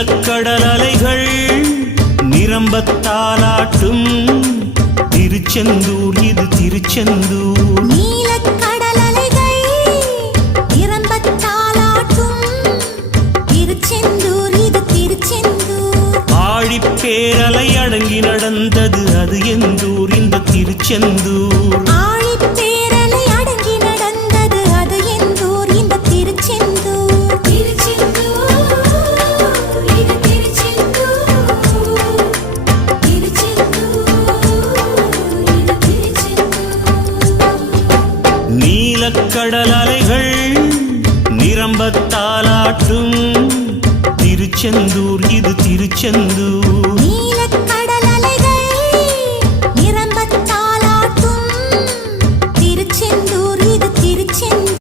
நீலக்கடல் அலைகள் நிரம்பத்தாலாட்டும் திருச்செந்தூர் இது திருச்செந்தூர். நீலக்கடல் அலைகள் நிரம்பத்தாலாட்டும் திருச்செந்தூர் இது திருச்செந்தூர். ஆழிப்பேரலை அடங்கி நடந்தது அது எந்தூர் இந்த திருச்செந்தூர். ஆழிப்பேரலை அடங்கி நடந்தது அது எந்தூர் இந்த திருச்செந்தூர். திருச்செந்தூர் இது திருச்செந்தூர். திருச்செந்தூர் இது திருச்செந்தூர். நீலக்கடல் அலைகள் நிரம்பத்தாலாட்டும் திருச்செந்தூர் இது திருச்செந்தூர். நீலக்கடல்